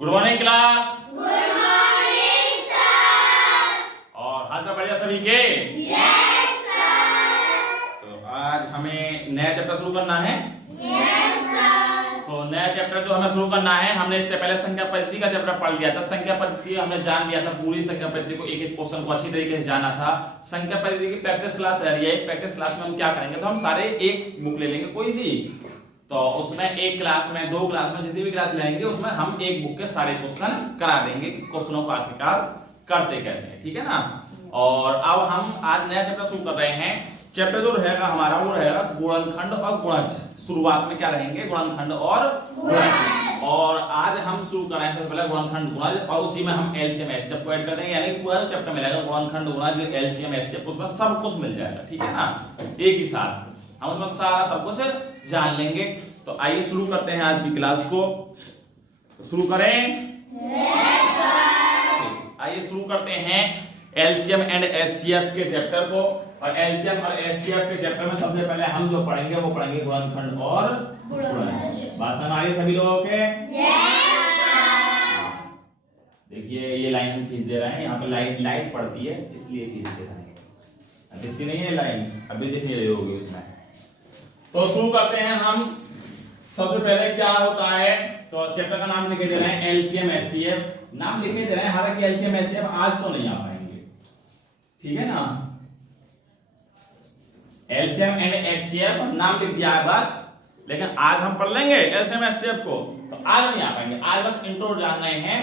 Good morning class. Good morning sir. और हाल चाल बढ़िया सभी के? Yes sir. तो आज हमें नया चैप्टर शुरू करना है। Yes sir. तो नया चैप्टर जो हमें शुरू करना है, हमने इससे पहले संख्या पद्धति का चैप्टर पढ़ लिया था। संख्या पद्धति हमने जान लिया था, पूरी संख्या पद्धति को एक एक क्वेश्चन को अच्छी तरीके से जाना था। संख्या पद्धति की प्रैक्टिस क्लास रह रही है। प्रैक्टिस क्लास में हम क्या करेंगे, तो हम सारे एक बुक ले लेंगे कोई सी, तो उसमें एक क्लास में, दो क्लास में, जितनी भी क्लास लेंगे उसमें हम एक बुक के सारे क्वेश्चन करा देंगे कि क्वेश्चनों को आखिरकार करते कैसे हैं, ठीक है ना। और अब हम आज नया चैप्टर शुरू कर रहे हैं। चैप्टर जो रहेगा हमारा वो रहेगा गुणनखंड और गुणज। शुरुआत में क्या रहेंगे, गुणनखंड और गुणज। और आज हम शुरू कर रहे हैं सबसे पहले गुणनखंड गुणज, और उसी में हम एलसीएम एचसीएफ को ऐड कर देंगे, यानी पूरा जो चैप्टर मिलेगा गुणनखंड गुणज एलसीएम एचसीएफ उसमें सब कुछ मिल जाएगा, ठीक है ना, एक ही साथ हम उसमें सारा सब कुछ जान लेंगे। तो आइए शुरू करते हैं आज की क्लास को। शुरू करें? Yes sir. आइए शुरू करते हैं एलसीएम एंड एचसीएफ के चैप्टर को। और एलसीएम और एचसीएफ के चैप्टर में सबसे पहले हम जो पढ़ेंगे वो पढ़ेंगे गुणनखंड और गुणज। बात समझ आ रही है सभी लोगों के? Yes sir. देखिए ये लाइन हम खींच दे रहे हैं, यहाँ पे लाइट पड़ती है इसलिए खींच दे रहे हैं। दिखती नहीं है लाइन, अभी दिख नहीं रही होगी उसमें। तो शुरू करते हैं हम। सबसे पहले क्या होता है, तो चैप्टर का नाम लिखे दे रहे हैं एलसीएम एचसीएफ। नाम लिखे दे रहे हैं, हालांकि एलसीएम एचसीएफ आज तो नहीं आ पाएंगे, ठीक है ना। एलसीएम एंड एचसीएफ नाम लिख दिया है बस, लेकिन आज हम पढ़ लेंगे एलसीएम एचसीएफ को, तो आज नहीं आ पाएंगे। आज बस इंट्रो जान रहे हैं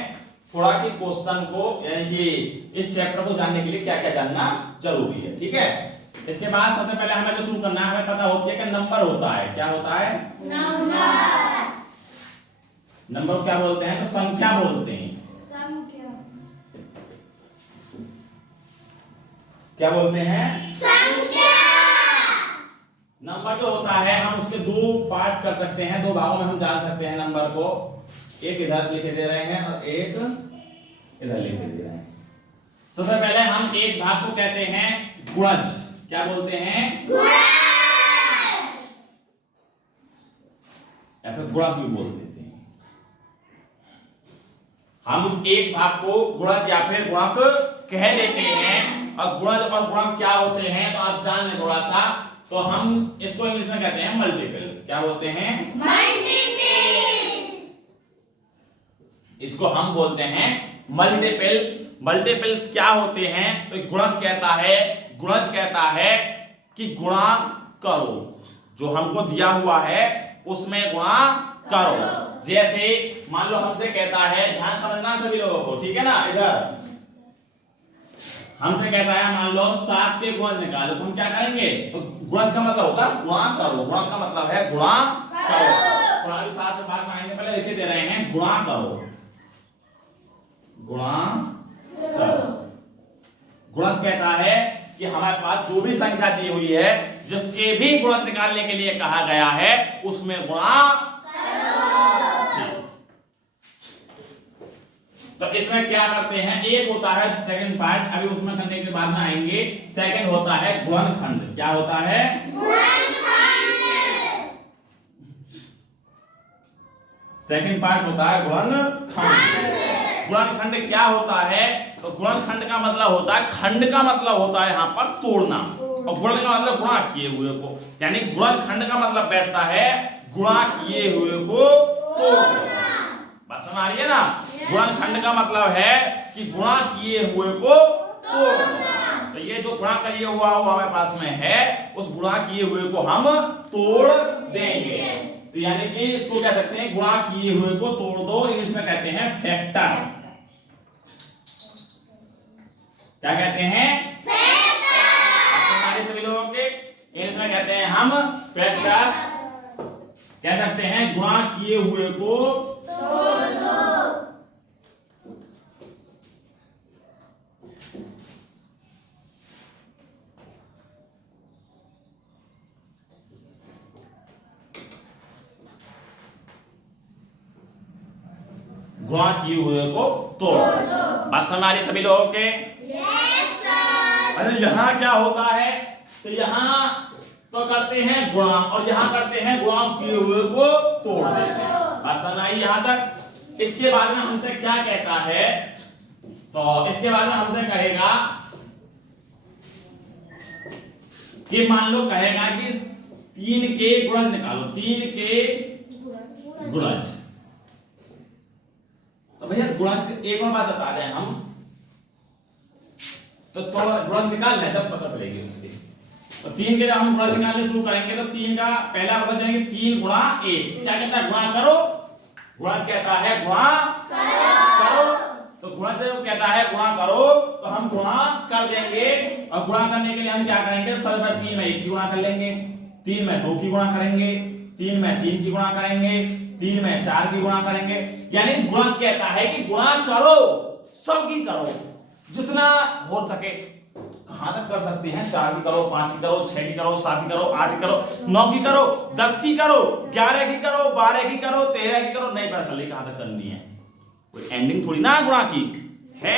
थोड़ा कि क्वेश्चन को, यानी कि इस चैप्टर को जानने के लिए क्या क्या जानना जरूरी है, ठीक है। इसके बाद सबसे पहले हमें जो शुरू करना है, हमें पता होती है कि नंबर होता है, क्या होता है, नंबर। नंबर क्या बोलते हैं, तो संख्या बोलते हैं। संख्या। क्या बोलते हैं, संख्या। नंबर जो होता है हम उसके दो पार्ट्स कर सकते हैं, दो भागों में हम जान सकते हैं नंबर को। एक इधर लिखे दे रहे हैं और एक इधर लिखे दे रहे हैं। सबसे पहले हम एक भाग को कहते हैं गुणज। क्या बोलते हैं, गुणज। या फिर गुणा भी बोल देते हैं। हम एक भाग को गुणज या फिर गुणक कह देते हैं। और गुणज और गुणक क्या होते हैं तो आप जान लें थोड़ा सा। तो हम इसको इंग्लिश में कहते हैं मल्टीपल्स। क्या बोलते हैं, मल्टीपल्स। इसको हम बोलते हैं मल्टीपल्स। मल्टीपल्स क्या होते हैं, तो गुणक कहता है, गुणज कहता है कि गुणा करो, जो हमको दिया हुआ है उसमें गुणा करो। जैसे मान लो हमसे कहता है, ध्यान समझना सभी लोगों को, ठीक है ना। इधर हमसे कहता है मान लो 7 के गुणज निकालो, तो हम क्या करेंगे, तो गुणज का मतलब होगा गुणा करो। गुणा का मतलब है गुणा करो। और अभी 7 के बाद में आएंगे, पहले लिखे दे रहे हैं गुणा करो, गुणा करो। गुणक कहता है कि हमारे पास जो भी संख्या दी हुई है, जिसके भी गुणज निकालने के लिए कहा गया है उसमें गुणा करो। तो इसमें क्या करते हैं, एक होता है सेकंड पार्ट, अभी उसमें करने के बाद में आएंगे। सेकंड होता है गुणनखंड। क्या होता है, सेकंड पार्ट होता है गुणनखंड। गुणनखंड क्या होता है, तो गुणनखंड का मतलब होता है, खंड का मतलब होता है यहाँ पर तोड़ना, और गुणन का मतलब गुणा किए हुए को, यानी गुणनखंड का मतलब बैठता है गुणा किए हुए को तोड़ना। बात समझ आ रही है ना। गुणनखंड का मतलब है कि गुणा किए हुए को तोड़ना। तो ये जो गुणा किए हुआ हो हमारे पास में है, उस गुणा किए हुए को हम तोड़ देंगे। तो यानी कि इसको क्या कहते हैं, गुणा किए हुए को तोड़ दो, इंग्लिश में कहते हैं फैक्टर। क्या कहते हैं, फैक्टर। सभी लोगों के इंग्लिश में कहते हैं हम फैक्टर। कह सकते हैं गुणा किए हुए को तोड़ दो। गुणा किए हुए को तोड़ दो। बात समझ आ रही है सभी लोगों के? Yes sir. अरे यहाँ क्या होता है, तो यहाँ तो करते हैं गुणा और यहाँ करते हैं गुणा किए हुए को तोड़ देते हैं। बात समझ आई यहाँ तक? इसके बाद में हमसे क्या कहता है, तो इसके बाद में हमसे कहेगा कि मान लो कहेगा कि 3 के गुणज निकालो, 3 के गुणज। तो भैया गुणज एक और बात बता दें हम, तो थोड़ा गुणज निकाल लें जब पता चलेगी उसकी। तो 3 के जब हम गुणज निकालने शुरू करेंगे तो 3 का पहला गुणज जाएंगे 3 गुणा 1, क्या कहता है गुणा करो, गुणज कहता है गुणा करो। तो गुणज जब कहता है गुणा करो तो हम गुणा कर देंगे, और गुणा करने के लिए हम क्या करेंगे, सबसे पहले 3 में 1 की गुणा कर लेंगे, 3 में 2 की गुणा करेंगे, 3 में 3 की गुणा करेंगे, 3 में 4 की गुणा करेंगे। यानी गुणा कहता है कि गुणा करो, सबकी करो, जितना हो सके। कहां तक कर सकते हैं, 4 की करो, 5 की करो, 6 की करो, 7 की करो, 8 की करो, 9 की करो, 10 की करो, 11 की करो, 12 की करो, 13 की करो, नहीं पता चल रही कहां तक करनी है। कोई एंडिंग थोड़ी ना गुणा की है,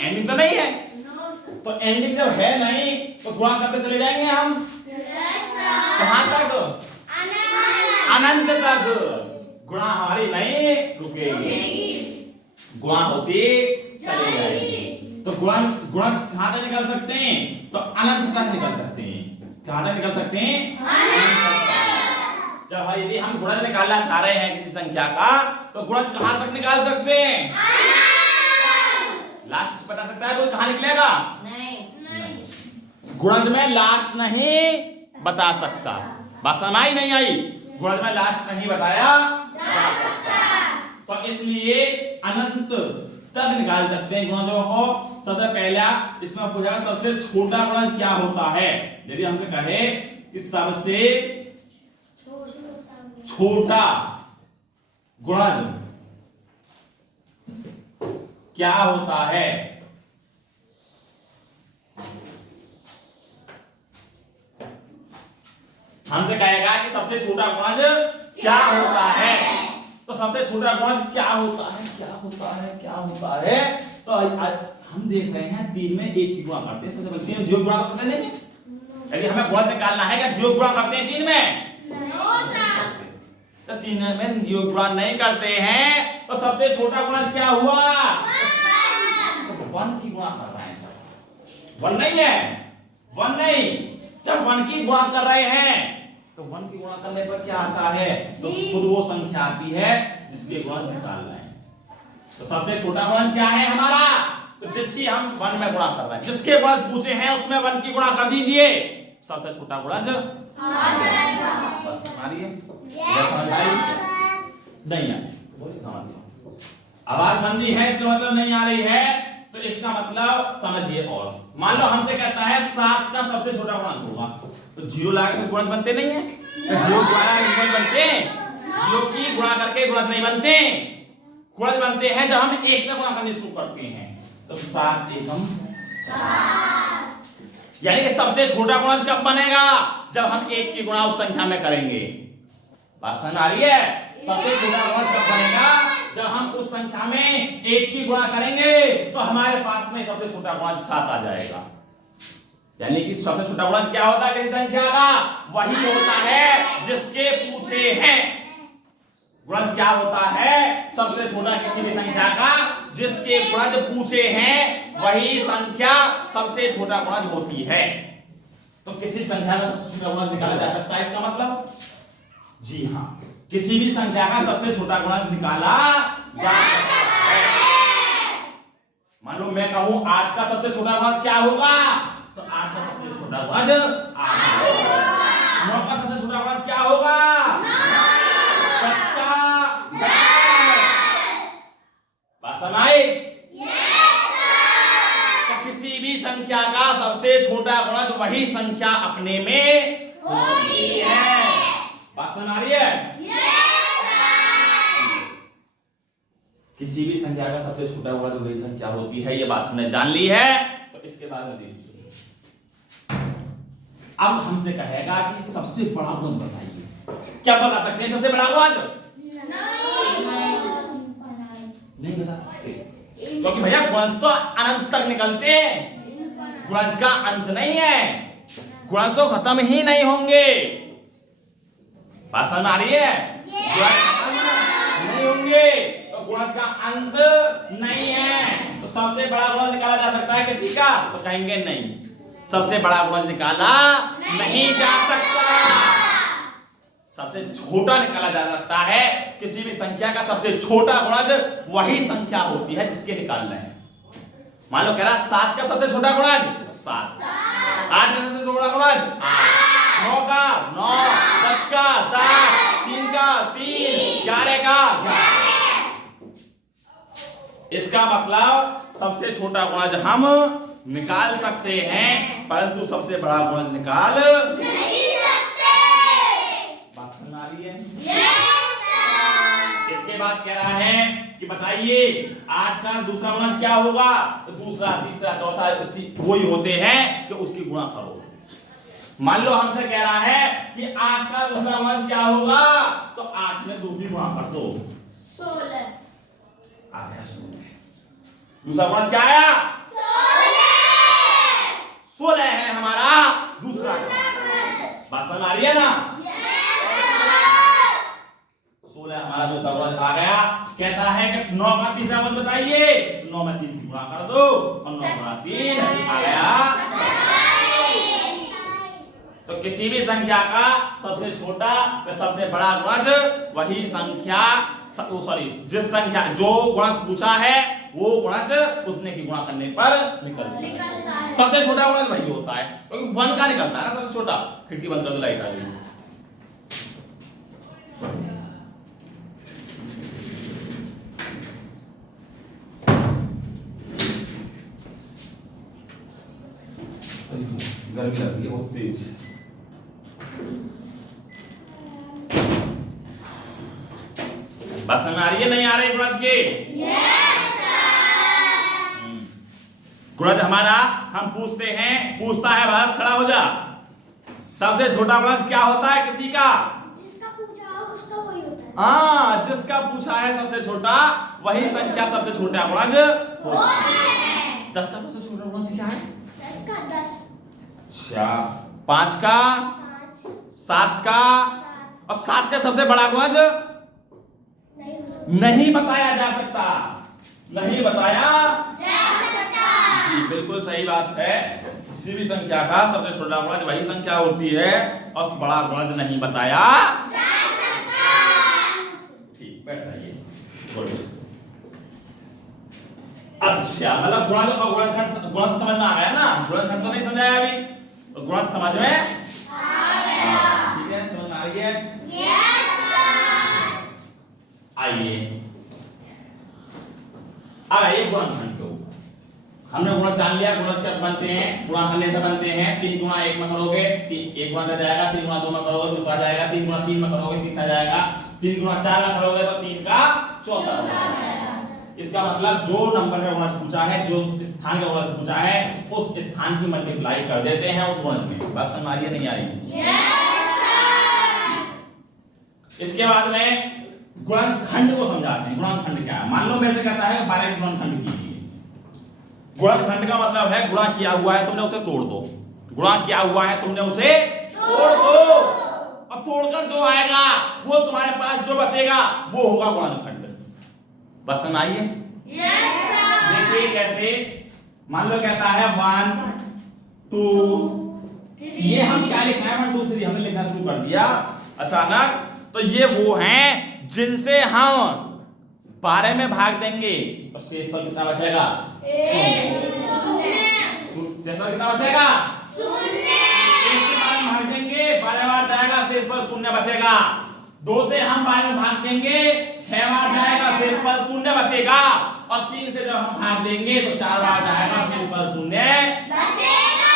एंडिंग तो नहीं है। तो एंडिंग जब है नहीं तो गुणा करते चले जाएंगे हम कहां तक, अनंत तक। गुणा हमारी नहीं रुकेगी, गुणा होती चली जाएगी। तो गुणज कहां तक निकल सकते हैं, तो अनंत तक निकल सकते हैं। कहां तक निकल सकते हैं, जब यदि हम गुणज निकालना चाह रहे हैं किसी संख्या का, तो गुणज कहां तक निकाल सकते हैं, लास्ट बता सकता है कोई कहां निकलेगा, गुणज में लास्ट नहीं बता सकता। बात समझ आई नहीं आई, गुणज में लास्ट नहीं बताया जा सकता। तो इसलिए अनंत तक निकाल सकते हैं गुणजों को। सबसे पहला इसमें पूछा सबसे छोटा गुणज क्या होता है। यदि हमसे कहे कि सबसे छोटा गुणज क्या होता है, हमसे कहेगा कि सबसे छोटा गुणज क्या होता है। तो सबसे छोटा गुणज क्या होता है, क्या होता है, क्या होता है। तो हम देख रहे हैं 3 में 1 की गुणा करते हैं, सबसे पहले 3 जीरो गुणा करते नहीं। यदि हमें गुणज निकालना है क्या जीरो गुणा करते हैं 3 में, तो 3 में जीरो गुणा नहीं करते हैं। तो सबसे छोटा गुणज क्या हुआ, 1 की गुणा कर रहे हैं। 1 नहीं है, 1 नहीं, जब 1 की गुणा कर रहे हैं तो 1 की गुणा करने पर क्या आता है, तो खुद वो संख्या आती है जिसके गुणज निकाल रहे हैं। तो सबसे छोटा गुणज क्या है हमारा, तो जिसकी हम 1 में गुणा कर रहे हैं, जिसके गुणज पूछे हैं उसमें 1 की गुणा कर दीजिए, सबसे छोटा गुणज आ जाएगा। बस हमारी समझ आई नहीं है, वो समझ लो। आवाज मंदी है इसका मतलब नहीं आ रही है, तो इसका मतलब समझिए। और मान लो हमसे कहता है 7 का सबसे छोटा गुणज होगा, तो जीरो लगा के गुणज बनते नहीं है, जीरो द्वारा गुणज बनते हैं, जीरो की गुणा करके गुणज नहीं बनते, गुणज बनते हैं जब हम 1 से गुणा करने शुरू करते हैं। तो 7 एकम 7, यानी कि सबसे छोटा गुणज कब बनेगा, जब हम 1 की गुणा उस संख्या में करेंगे। बात समझ आ रही है, सबसे छोटा गुणज कब बनेगा, जब हम उस संख्या में 1 की गुणा करेंगे तो हमारे पास में सबसे छोटा गुणज 7 आ जाएगा। यानी कि सबसे छोटा गुणज क्या होता है किसी संख्या का, वही होता है जिसके पूछे हैं। गुणज क्या होता है, सबसे छोटा किसी भी संख्या का जिसके गुणज पूछे हैं वही संख्या सबसे छोटा गुणज होती है। तो किसी संख्या का सबसे छोटा गुणज निकाला जा सकता है, इसका मतलब जी हाँ, किसी भी संख्या का सबसे छोटा गुणज निकाला जा सकता है। मान लो मैं कहूं 8 का सबसे छोटा गुणज क्या होगा, तो 8 का सबसे छोटा गुणज 8 होगा। 9 का सबसे छोटा गुणज क्या होगा, 10 का 10। बात समझ आई? तो किसी भी संख्या का सबसे छोटा गुणज वही संख्या अपने में होती है। बात समझ आ रही है? किसी भी संख्या का सबसे छोटा गुणज वही संख्या होती है, ये बात हमने जान ली है। तो इसके बाद में देखिए, अब हमसे कहेगा कि सबसे बड़ा गुणज बताइए। क्या बता सकते हैं सबसे बड़ा गुणज? नहीं बता सकते, क्योंकि भैया गुणज तो अनंत तक निकलते हैं, गुणज का अंत नहीं है, गुणज तो खत्म ही नहीं होंगे। बात समझ आ रही है? गुणज खत्म नहीं होंगे। अंत नहीं है। तो सबसे बड़ा गुणज निकाला जा सकता है किसी का? तो कहेंगे नहीं, सबसे बड़ा गुणज निकाला नहीं जा सकता। सबसे छोटा निकाला जा सकता है। किसी भी संख्या का सबसे छोटा गुणज वही संख्या होती है जिसके निकालना है। मान लो कह रहा 7 का सबसे छोटा गुणज 7, 8 का सबसे छोटा गुणज 8, 9 का 9, 10 का 10, 3 का 3, 11 का 11। इसका मतलब सबसे छोटा गुणज हम निकाल सकते हैं, परंतु सबसे बड़ा गुणज निकाल नहीं सकते। बात समझ आ रही है? Yes sir. इसके बाद कह रहा है कि बताइए 8 का दूसरा गुणज क्या होगा? तो दूसरा, तीसरा, चौथा वही होते हैं कि उसकी गुणा करो। मान लो हमसे कह रहा है कि 8 का दूसरा गुणज क्या होगा? तो 8 में 2 की गुणा कर दो, 16 आ गया 16। दूसरा गुणज क्या आया? 16 है हमारा दूसरा गुणज। बात समझ आ रही है ना? 16 हमारा दूसरा गुणज आ गया। कहता है कि 9 का तीसरा गुणज बताइए। 9 में 3 की गुणा कर दो और 9 गुणा 3 आ गया। तो किसी भी संख्या का सबसे छोटा या सबसे बड़ा गुणज वही संख्या, सॉरी, जिस संख्या जो गुणज पूछा है वो गुणज उतने की गुणा करने पर निकलता है। सबसे छोटा गुणज वही होता है, क्योंकि 1 का निकलता है ना सबसे छोटा। खिड़की बंद कर दो, लाइट आ गई। गर्मी लग रही है बहुत तेज। बस समझ आ रही है नहीं आ रही गुणज के? Yes sir. गुणज हमारा हम पूछते हैं, पूछता है भारत खड़ा हो जा। सबसे छोटा गुणज क्या होता है किसी का? जिसका पूछा हो उसका वही होता है। हाँ, जिसका पूछा है सबसे छोटा वही संख्या सबसे छोटा गुणज होता है। 10 का सबसे छोटा गुणज क्या है? 10 का 10, अच्छा, 5 का, 5, 7 का, 7 और 7 का सबसे बड़ा गुणज नहीं हो सकता। नहीं बताया जा सकता। नहीं बताया जा सकता। जी, बिल्कुल सही बात है। किसी भी संख्या का सबसे छोटा गुणज वही संख्या होती है और बड़ा गुणज नहीं बताया जा सकता। ठीक, बैठ जाइए। अच्छा, मतलब गुणज और गुणनखंड, गुणज समझ में आ गया ना? गुणनखंड तो नहीं समझाया अभी, तो गुणज समझ में आ गया। ठीक है, समझ में आ रही है? Yes sir. आइए अब आइए गुणनखंड को। हमने गुणज जान लिया, गुणज क्या बनते हैं, गुणा करने से बनते हैं। 3 गुणा 1 में करोगे 1 गुणा जाएगा, 3 गुणा 2 में करोगे दूसरा जाएगा, 3 गुणा 3 में करोगे तीसरा जाएगा, 3 गुणा 4 में करोगे तो 3 का चौथा जाएगा। इसका मतलब जो नंबर का गुणज पूछा है, जो स्थान का गुणज पूछा है, उस स्थान की मल्टीप्लाई कर देते हैं उस गुणज में। बात समझ आ रही है नहीं आ रही? Yes sir. इसके बाद में गुणनखंड को समझाते हैं। गुणनखंड क्या है? मान लो मेरे से कहता है 12 का गुणनखंड कीजिए। गुणनखंड का मतलब है गुणा किया हुआ है तुमने उसे तोड़ दो। गुणा किया हुआ है तुमने उसे तोड़ दो, और तोड़कर जो आएगा वो तुम्हारे पास जो बचेगा वो होगा गुणनखंड। बस समझ आई है? Yes sir. देखिए कैसे। मान लो कहता है 1 2, ये हम क्या लिखा है 1 2 3 हमने लिखना शुरू कर दिया अचानक। तो ये वो हैं जिनसे हम 12 में भाग देंगे तो शेष पर कितना बचेगा? शेष पर कितना बचेगा? 1 से 12 में भाग देंगे 12 बार जाएगा, शेष पर 0 बचेगा। 2 से हम 12 में भाग देंगे 6 बार जाएगा, शेष पर 0 बचेगा। और 3 से जब हम भाग देंगे तो 4 बार जाएगा, शेष पर 0 बचेगा।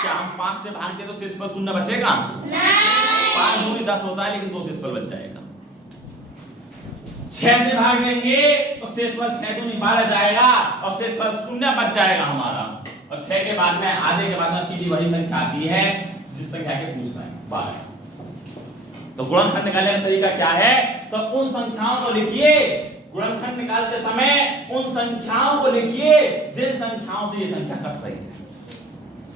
क्या हम 5 से भाग दे तो शेष पर 0 बचेगा? नहीं। 5 दूनी 10 होता है, लेकिन 2 शेष पर बच जाएगा। 6 से भाग देंगे तो शेष पर 6 दूनी 12 जाएगा और शेष पर 0 बच जाएगा हमारा। और 6 के बाद में आधे के बाद में सीधी वही संख्या आती है जिस संख्या के पूछ रहे हैं 12। तो गुणनखंड निकालने का तरीका क्या है? तो उन संख्याओं को लिखिए, गुणनखंड निकालते समय उन संख्याओं को लिखिए जिन संख्याओं से ये संख्या कट रही है।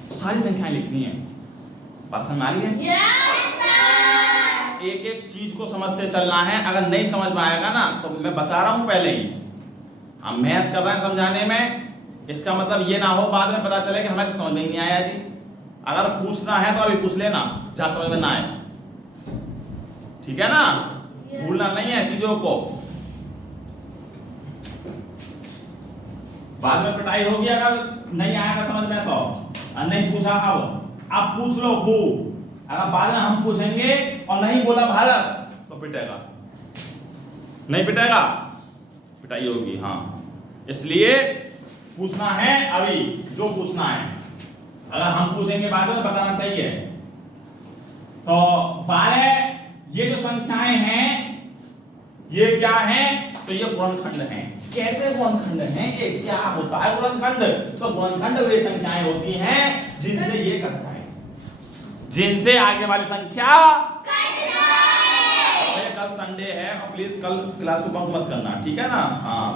तो सारी संख्याएं लिखनी है। बात समझ आ रही है? Yes sir. एक एक चीज को समझते चलना है। अगर नहीं समझ में आएगा ना तो मैं बता रहा हूं पहले ही हम मेहनत कर रहे हैं समझाने में, इसका मतलब ये ना हो बाद में पता चले कि हमें तो समझ में ही नहीं आया जी। अगर पूछना है तो अभी पूछ लेना जहाँ समझ में ना आए, ठीक है ना, भूलना नहीं है चीजों को। बाद में पिटाई होगी अगर नहीं आएगा समझ में तो, और नहीं पूछा अब पूछ लो खूब। अगर बाद में हम पूछेंगे और नहीं बोला भारत तो पिटेगा, नहीं पिटेगा, पिटाई होगी। हाँ, इसलिए पूछना है अभी जो पूछना है, अगर हम पूछेंगे बाद में बताना चाहिए। तो 12 ये जो संख्याएं हैं ये क्या हैं? तो ये गुणनखंड हैं। कैसे गुणनखंड हैं? ये क्या होता है गुणनखंड? तो गुणनखंड वे संख्याएं होती हैं जिनसे ये कट जाए, जिनसे आगे वाली संख्या कट जाए। कल संडे है और प्लीज कल क्लास को बंक मत करना, ठीक है ना। हाँ,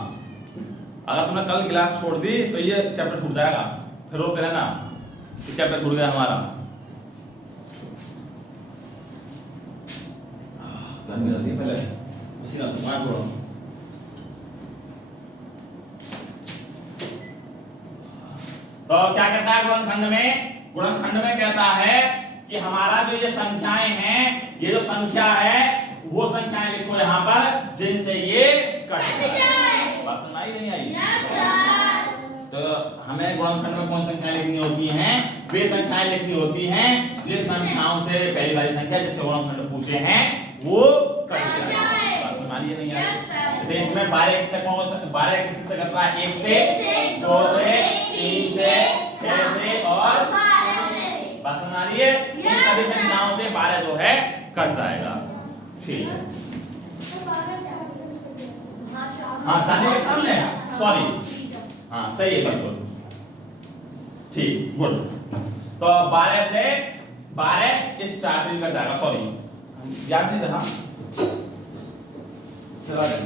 अगर तुमने कल क्लास छोड़ दी तो ये चैप्टर छूट जाएगा, फिर रोते रहना कि चैप्टर छूट गया हमारा। गर्मी लग रही है, पहले उसी का सामान छोड़ो। तो क्या कहता है गुणनखंड में? गुणनखंड में कहता है कि हमारा जो ये संख्याएं हैं, ये जो संख्या है वो संख्याएं लिखो यहाँ पर जिनसे ये कट जाए। बात समझ आई नहीं आई? Yes sir. तो हमें गुणनखंड में कौन संख्याएं लिखनी होती हैं? वे संख्याएं लिखनी होती हैं जिन संख्याओं से पहली वाली संख्या जिससे गुणनखंड पूछे हैं वो कट जाए। बात समझ आई नहीं आई? जैसे इसमें 12 से कौन सा 12 किसी से कट रहा है? 1 से, 2 से, 3 से, 6 से और 12 से। बात समझ आ रही है? इन सभी संख्याओं से 12 जो है कट जाएगा, ठीक है। हाँ, चांदी के सामने, सॉरी, हाँ सही है बिल्कुल, ठीक, गुड। तो 12 से 12 इस 4 से कट जाएगा, सॉरी याद नहीं रहा, चला गया।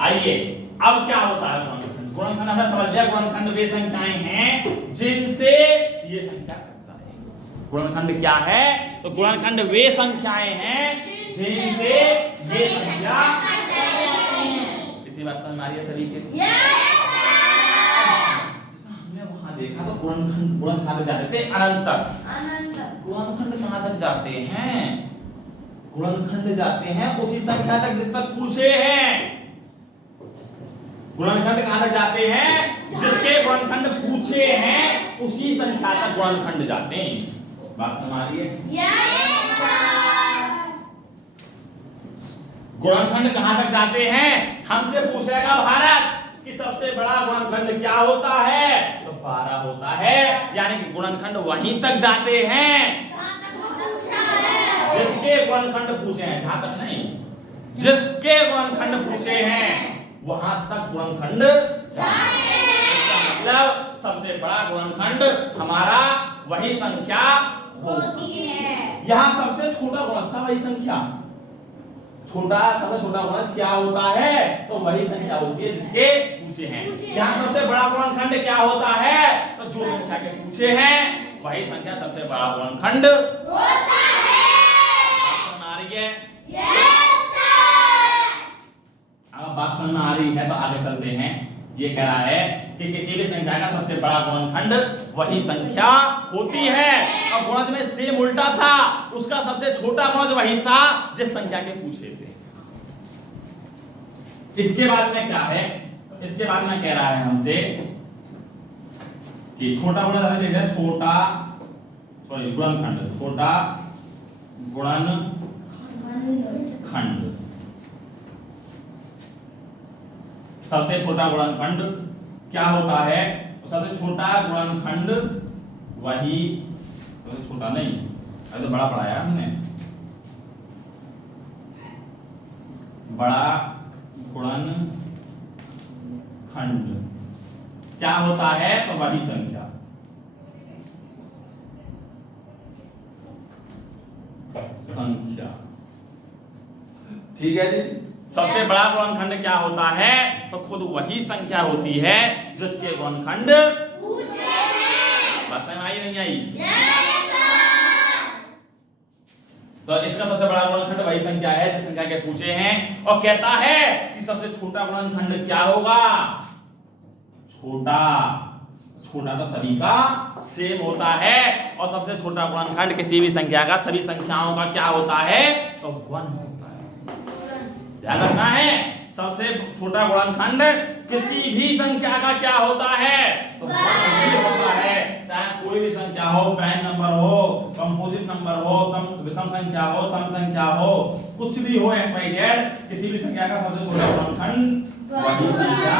आइए अब क्या होता है गुणनखंड? गुणनखंड हमने समझ लिया, गुणनखंड वे संख्याएं हैं जिनसे ये संख्या कट जाए। गुणनखंड क्या है? तो गुणनखंड वे संख्याएं हैं जिनसे ये संख्या कट जाए। इतनी बात समझ में आ रही है सभी के? Yes sir. जैसा हमने वहां देखा तो गुणनखंड कहां तक जाते थे? अनंत तक। गुणनखंड कहां तक जाते हैं? गुणनखंड जाते हैं उसी संख्या तक जिस तक पूछे हैं। गुणनखंड कहां तक जाते हैं? जिसके गुणनखंड पूछे हैं उसी संख्या तक गुणनखंड जाते हैं। बात समझ आ रही है? Yes sir. गुणनखंड कहां तक जाते हैं? हमसे पूछेगा भारत कि सबसे बड़ा गुणनखंड क्या होता है? तो 12 होता है, यानी कि गुणनखंड वहीं तक जाते हैं जिसके गुणनखंड पूछे हैं, जहां तक नहीं, जिसके गुणनखंड पूछे हैं वहां तक गुणनखंड जाते हैं। इसका मतलब सबसे बड़ा गुणनखंड हमारा वही संख्या होती है। यहाँ सबसे छोटा गुणज था वही संख्या। सबसे छोटा गुणज क्या होता है? तो वही संख्या होती है जिसके पूछे हैं। यहाँ सबसे बड़ा गुणनखंड क्या होता है? तो जो संख्या के पूछे हैं वही संख्या सबसे बड़ा गुणनखंड होता है। समझ आ रही है? Yes sir. अगर बात समझ में आ रही है तो आगे चलते हैं। ये कह रहा है कि किसी भी संख्या का सबसे बड़ा गुणनखंड वही संख्या होती है। अब गुणज में सेम उल्टा था, उसका सबसे छोटा गुणज वही था जिस संख्या के पूछे थे। इसके बाद में क्या है? इसके बाद में कह रहा है हमसे कि छोटा गुणज हमें देखते हैं, गुणनखंड, छोटा गुणनखंड। सबसे छोटा गुणनखंड क्या होता है? तो सबसे छोटा गुणनखंड वही, सबसे छोटा नहीं, अरे तो बड़ा पढ़ाया हमने, बड़ा गुणनखंड क्या होता है? तो वही संख्या, ठीक है जी। सबसे बड़ा गुणनखंड क्या होता है? तो खुद वही संख्या होती है जिसके गुणनखंड पूछे हैं। बस में आई नहीं आई? Yes sir. तो इसका सबसे बड़ा गुणनखंड वही संख्या है जिस संख्या के पूछे हैं, और कहता है कि सबसे छोटा गुणनखंड क्या होगा। छोटा छोटा तो सभी का सेम होता है, और सबसे छोटा गुणनखंड किसी भी संख्या का सभी संख्याओं का क्या होता है, तो 1 होता है। ध्यान रखना है, सबसे छोटा गुणनखंड किसी भी संख्या का क्या होता है, तो 1 होता है। चाहे कोई भी संख्या हो, प्राइम नंबर हो, कंपोजिट नंबर हो, विषम संख्या हो, सम संख्या हो, कुछ भी हो, एक्स वाई जेड, किसी भी संख्या का सबसे छोटा गुणनखंड वही संख्या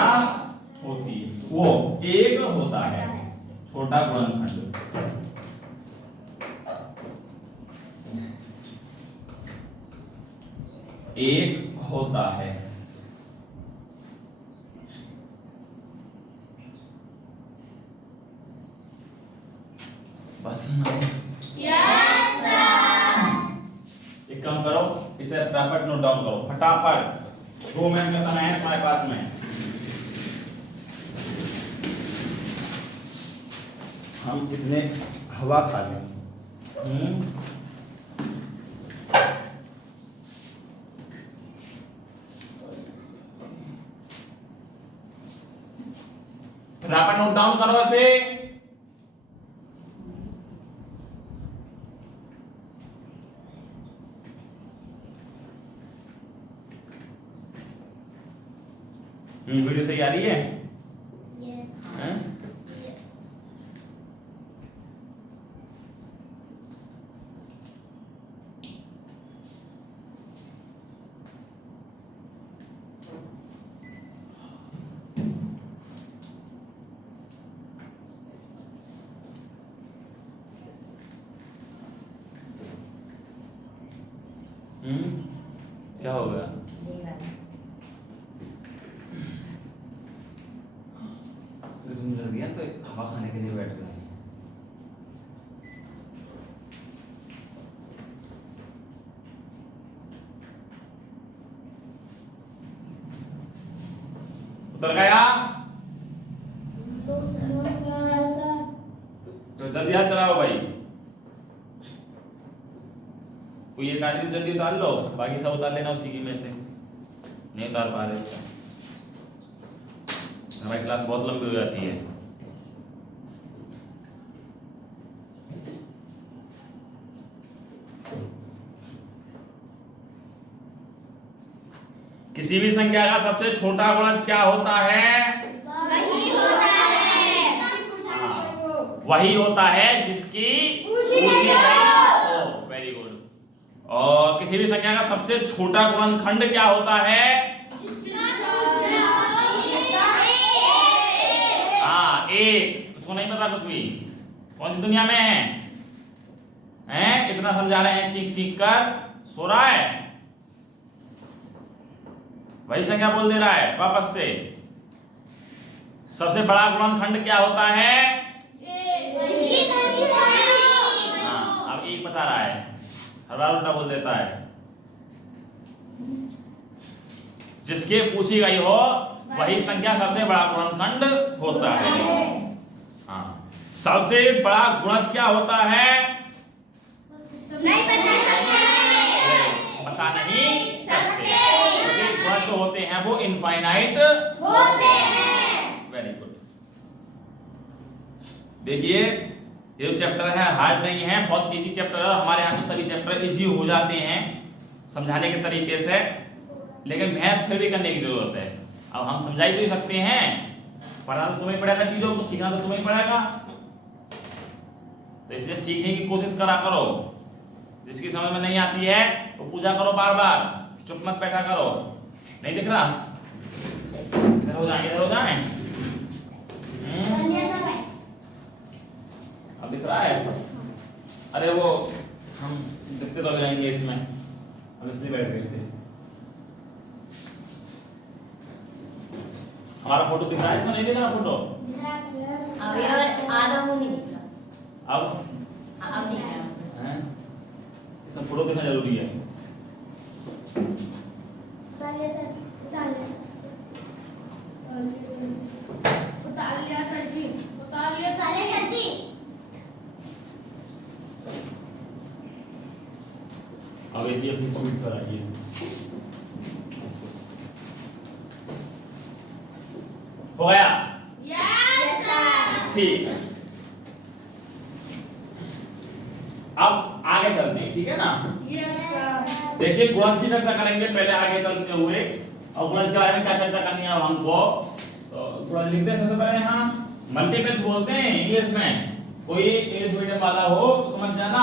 होती है, वो 1 होता है, छोटा गुणनखंड। एक होता है। बस यस सर। एक काम करो, इसे फटाफट नोट डाउन करो, फटाफट। 2 मिनट का समय है तुम्हारे पास में। हम कितने हवा खा लें। फटाफट नोट डाउन करो इसे। वीडियो सही आ रही है? यस हैं? क्या हो गया? लग गया तो हवा खाने के लिए बैठ गए। उतर गया? तो जल्दी हाथ चलाओ भाई। कोई एक आदमी जल्दी उतार लो, बाकी सब उतार लेना उसी की में से। नहीं उतार पा रहे हमारी क्लास बहुत लंबी हो जाती है। किसी भी संख्या का सबसे छोटा गुणज क्या होता है? वही होता है। वही होता है जिसकी पूछी पूछी गई हो। हो। Very good. और किसी भी संख्या का सबसे छोटा गुणनखंड क्या होता है? हाँ, 1। तुझको नहीं पता कुछ भी? कौन सी दुनिया में है? हैं? इतना समझा रहे हैं, चीख चीख कर सो रहा है। वही संख्या बोल दे रहा है वापस से। सबसे बड़ा गुणनखंड क्या होता है? हाँ, अब 1 बता रहा है, हर बार उल्टा बोल देता है। जिसके पूछी गई हो वही संख्या सबसे बड़ा गुणनखंड होता है। हाँ, सबसे बड़ा गुणज क्या होता है? नहीं बता सकते। बता नहीं सकते। क्योंकि गुणज जो होते हैं वो इनफाइनाइट होते हैं। Very good. देखिए, ये जो चैप्टर है हार्ड नहीं है, बहुत इजी चैप्टर है। हमारे यहाँ तो सभी चैप्टर इजी हो जाते हैं समझाने के तरीके से, लेकिन मैथ फिर भी करने की जरूरत है। अब हम समझा ही तो सकते हैं, पढ़ना तो तुम्हें पड़ेगा, चीजों को सीखना तो तुम्हें पड़ेगा। तो इसलिए सीखने की कोशिश करा करो। जिसकी समझ में नहीं आती है वो पूछा करो बार बार, चुप मत बैठा करो। नहीं दिख रहा? इधर हो जाए, इधर हो जाए। अब दिख रहा है? अरे वो हम दिखते तो रहेंगे इसमें, हम इसलिए बैठ गए थे। हमारा फोटो दिख रहा है इसमें? नहीं दिख रहा फोटो? अब ये आधा मुंह नहीं दिख रहा। अब दिख रहा हैं? इसमें फोटो दिखना जरूरी है। उतार सर जी। अब इसे अपनी शूट कराइए। हो गया? Yes sir. ठीक। अब आगे चलते हैं, ठीक है ना? Yes sir. देखिए गुणज की चर्चा करेंगे पहले आगे चलते हुए। और गुणज के बारे में क्या चर्चा करनी है अब हमको, तो गुणज लिखते हैं सबसे पहले यहाँ मल्टीपल्स बोलते हैं इंग्लिश में। कोई इंग्लिश मीडियम वाला हो तो समझ जाना,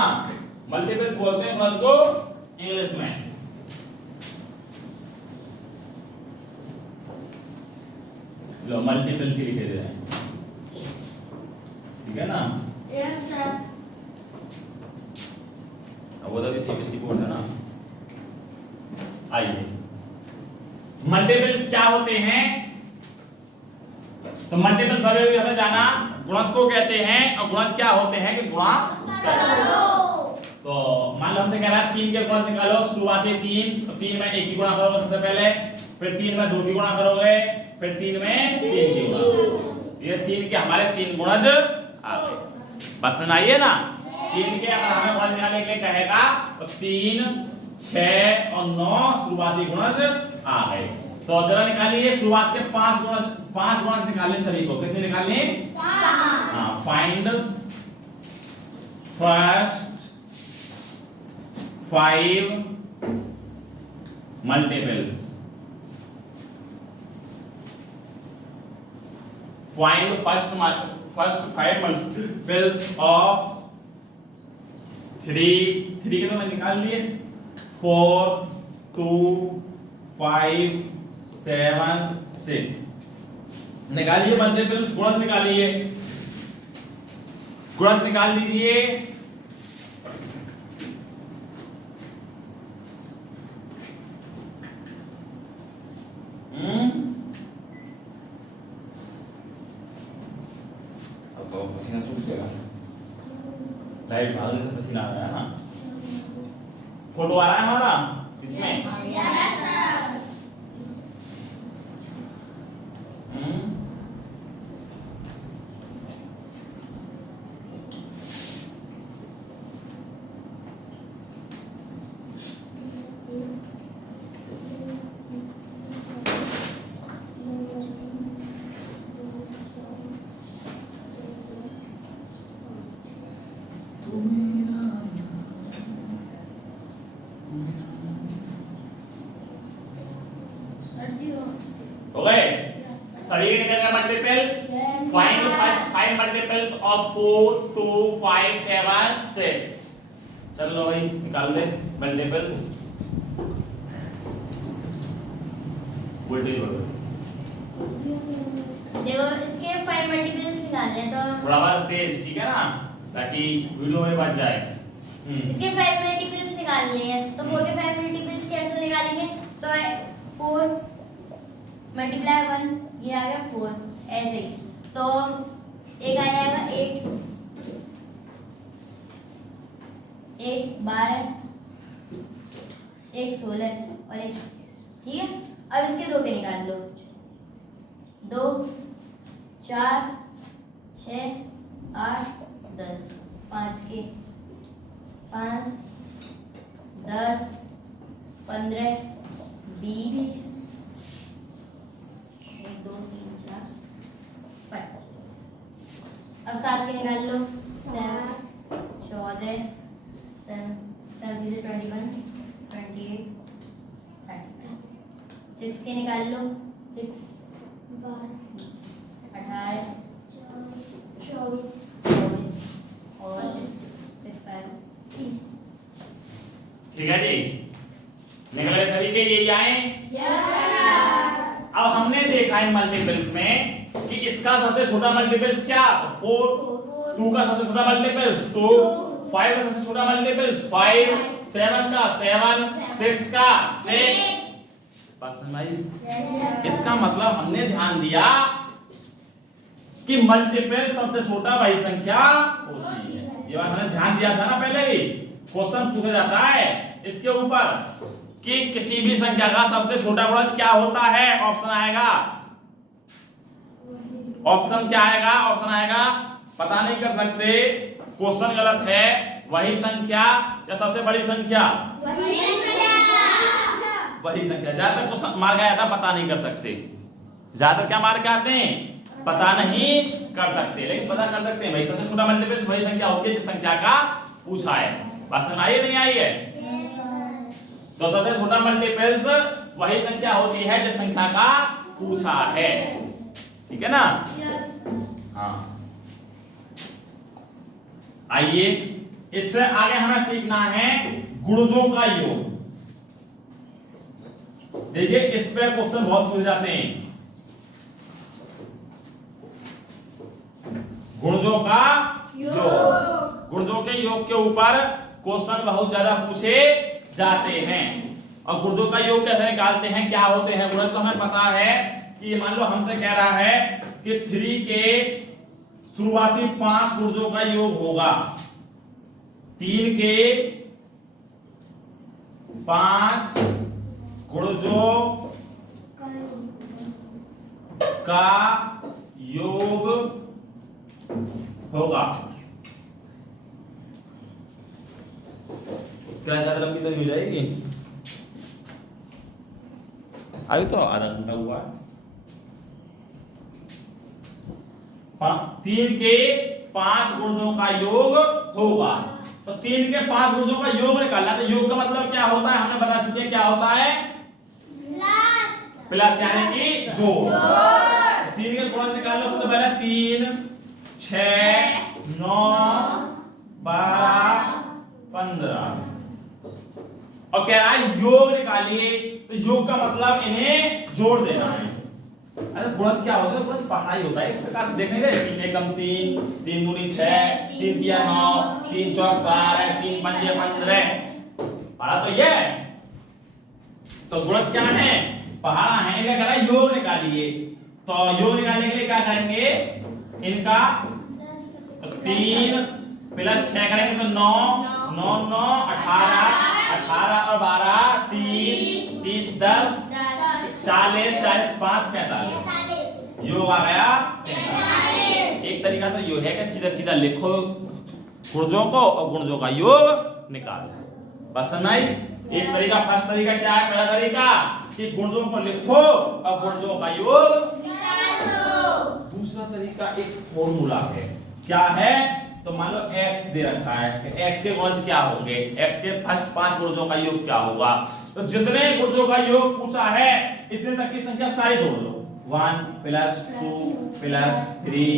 मल्टीपल्स बोलते हैं गुणज को इंग्लिश में। लो मल्टीपल्स ही लिखे दे रहे हैं, ठीक है ना? Yes sir. अब वो तो सीबीएसई बोर्ड है ना। आइए मल्टीपल्स क्या होते हैं, तो मल्टीपल्स सभी हमें जाना गुणज को कहते हैं। और गुणज क्या होते हैं कि गुणा करो। तो मान लो हमसे कह रहा है 3 के गुणज निकालो, शुरुआती 3, तो 3 में 1 की गुणा करोगे सबसे पहले, फिर 3 में 2 की गुणा करोगे, फिर 3 में 3 की गुणा। ये 3 के हमारे 3 गुणज आ गए। बस सुनाइए ना, 3 के अगर हमें गुणज निकालने के लिए कहेगा तो 3, 6 और 9 शुरुआती गुणज आ गए। तो जरा निकालिए शुरुआत के 5 गुणज निकालने सभी को। कितने निकालने? 5। हाँ, find first 5 multiples. Find first 5 multiples of 3 के तो मैं निकाल लिए, 4 2 5 7 6 निकालिए मल्टीपल्स, गुणज निकालिए, गुणज निकाल लीजिए। अब तो पसीना सूख गया, लाइट भागने से पसीना आ रहा है ना। फोटो आ रहा है हमारा इसमें? Yes sir. हो गए सभी के निकल गए multiples. Find first 5 multiples of 4 2 5 7 6। चलो भाई निकाल दे मल्टीपल्स। वोल्टेज बढ़ो, देखो इसके 5 मल्टीपल्स निकालने हैं तो थोड़ा आवाज तेज, ठीक है ना, ताकि वीडियो में बच जाए। इसके 5 मल्टीपल्स निकालने हैं तो 4 के 5 मल्टीपल्स कैसे निकालेंगे, तो 4 मल्टीप्लाई 1 ये आ गया 4, ऐसे ही। तो एक आ जाएगा 8, 1 12, 1 16 और 1 20, ठीक है। अब इसके 2 के निकाल लो, 2 4 6 8 10, 5 के 5 10 15 20 1 2 3 4 25। अब 7 के निकाल लो, 7 14 7 21 28 39। 6 के निकाल लो, 6 18 24 और 6 5 30। ठीक है जी, निकल गए सभी के यही आए। Yes sir. अब हमने देखा इन मल्टीपल्स में कि इसका सबसे छोटा मल्टीपल्स क्या, 4, 2 का सबसे छोटा मल्टीपल्स 2, 5 का सबसे छोटा मल्टीपल्स 5, 7 का 7, 6 का 6। बस भाई इसका मतलब हमने ध्यान दिया कि मल्टीपल सबसे छोटा भाई संख्या होती है। ये बात हमने ध्यान दिया था ना, पहले ही क्वेश्चन पूछा जाता है इसके ऊपर कि किसी भी संख्या का सबसे छोटा गुणज क्या होता है। ऑप्शन आएगा, ऑप्शन क्या आएगा, ऑप्शन आएगा पता नहीं कर सकते, क्वेश्चन गलत है वही संख्या या सबसे बड़ी संख्या? वही संख्या। वही संख्या। ज्यादातर क्वेश्चन मार्क आया था पता नहीं कर सकते, ज्यादातर क्या मार्क आते हैं पता नहीं कर सकते, लेकिन पता कर सकते हैं भाई सबसे छोटा मल्टीपल्स वही संख्या होती है जिस संख्या का पूछा है। बात समझ आई नहीं आई है? तो सबसे छोटा मल्टीपल्स वही संख्या होती है जिस संख्या का पूछा है, ठीक है ना? हाँ, आइए इससे आगे हमें सीखना है गुणजों का योग। देखिए इस पे क्वेश्चन बहुत पूछ जाते हैं, गुणजों का योग। गुणजों के योग के ऊपर क्वेश्चन बहुत ज्यादा पूछे जाते हैं। और गुणजों का योग कैसे निकालते हैं, क्या होते हैं गुणज, तो हमें पता है कि मान लो हमसे कह रहा है कि 3 के शुरुआती 5 गुणजों का योग होगा, 3 के 5 गुणजों का योग होगा। क्या ज्यादा लंबी तो नहीं हो जाएगी? अभी तो आधा घंटा हुआ है। 3 के 5 गुणजों का योग होगा, तो 3 के 5 गुणजों का योग निकालना। तो योग का मतलब क्या होता है हमने बता चुके हैं, क्या होता है? प्लस यानी कि जोड़। 3 के गुणज निकाल लो। सबसे पहले 3 6 9 12 15 और कह रहा है योग निकालिए, तो योग का मतलब इन्हें जोड़ देना है। अरे गुणज क्या होता है? गुणज पढ़ाई होता है एक प्रकार से, देखने गए 3 एकम 3 3 दूनी 6 3 तिया 9 3 चौक 12 3 पंजे 15 पढ़ा तो ये। तो गुणज क्या है? पढ़ा है, क्या कर रहा है? योग निकालिए। तो योग निकालने के लिए क्या करेंगे? इनका 3 प्लस 6 करेंगे, इसमें 9 9 9 18 18 और 12 30 30 10 40 40 5 45 योग आ गया 45। एक तरीका तो यो है कि सीधा सीधा लिखो गुणजों को और गुणजों का योग निकालो। बस समझ आई? एक तरीका, फर्स्ट तरीका क्या है? पहला तरीका कि गुणजों को लिखो और गुणजों का योग निकालो। दूसरा तरीका एक फॉर्मूला है, क्या है? तो मान लो x दे रखा है, x के गुणज क्या होंगे, x के फर्स्ट 5 गुणजों का योग क्या होगा। तो जितने गुणजों का योग पूछा है इतने तक की संख्या सारी जोड़ लो। 1 प्लस 2 प्लस 3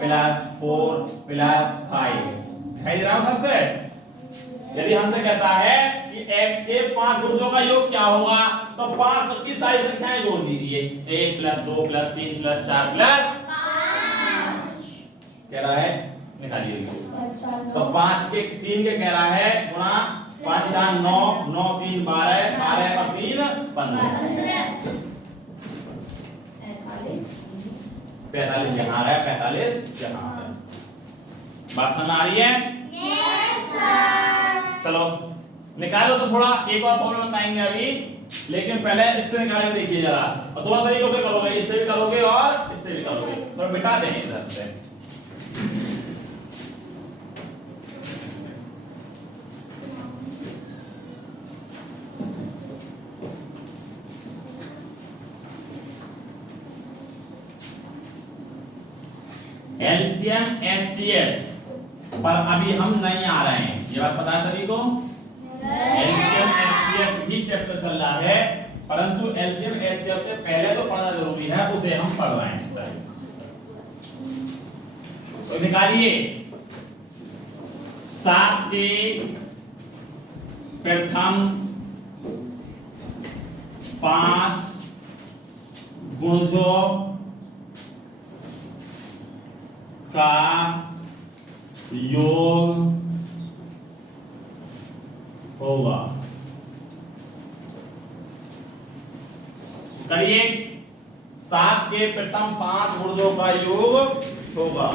प्लस 4 प्लस 5। दिखाई दे रहा है उधर से? यदि हमसे कहता है कि x के 5 गुणजों का योग क्या होगा, तो 5 तक की सारी संख्याएं जोड़ दीजिए। 1 प्लस 2 प्लस 3 प्लस 4 प्लस 5 कह रहा है, निकालिए। तो 5 के 3 के कह रहा है गुणा 5 4 9 9 3 12 12 और 3 15 45 यहाँ आ रहा है, 45 यहाँ आ रहा है। बात समझ आ रही है? Yes sir. चलो निकालो। तो थोड़ा एक और प्रॉब्लम बताएंगे अभी, लेकिन पहले इससे निकाल के देखिए जरा। और दोनों तरीकों से करोगे, इससे भी करोगे और इससे भी करोगे। तो मिटा दें इधर से। एलसीएम एचसीएफ पर अभी हम नहीं आ रहे हैं, ये बात पता है सभी को? एलसीएम एचसीएफ भी चैप्टर चल रहा है, परंतु एलसीएम एचसीएफ से पहले तो पढ़ना जरूरी है, उसे हम पढ़ रहे हैं इस टाइम। तो निकालिए 7 के प्रथम 5 गुणजों का योग होगा। करिए 7 के प्रथम 5 गुणजों का योग होगा।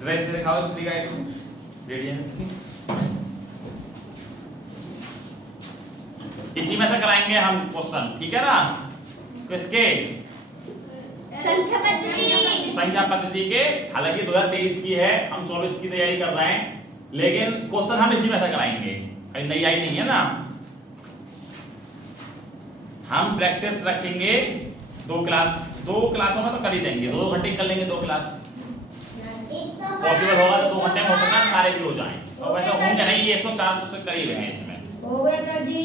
जरा इसे दिखाओ, रेडियंस की इसी में से कराएंगे हम क्वेश्चन, ठीक है ना। किसके? संख्या पद्धति। संख्या पद्धति के। हालांकि 2023 की है, हम 24 की तैयारी कर रहे हैं, लेकिन क्वेश्चन हम इसी में से कराएंगे, कहीं नई आई नहीं है ना। हम प्रैक्टिस रखेंगे 2 क्लासों में तो कर ही देंगे, 2 घंटे कर लेंगे 2 क्लास। पॉसिबल होगा तो 2 घंटे में हो सकता है सारे भी हो जाएं, और वैसे होंगे नहीं, ये 104 क्वेश्चन करीब हैं इसमें। हो गया सर जी।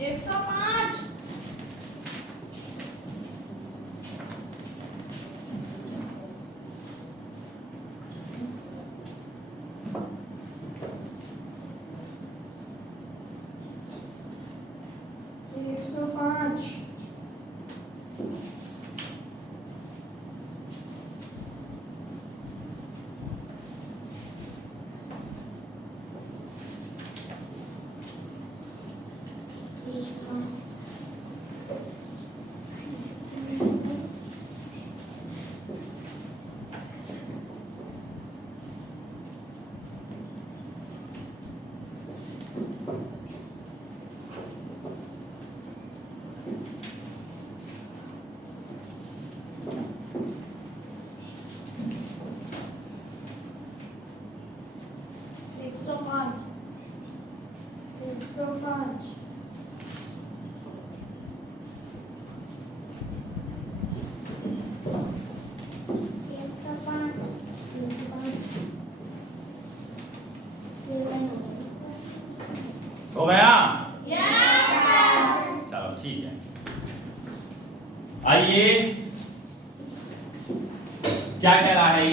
एक सौ 5। हो गया? यस। चलो ठीक है। आइए, क्या कह रहा है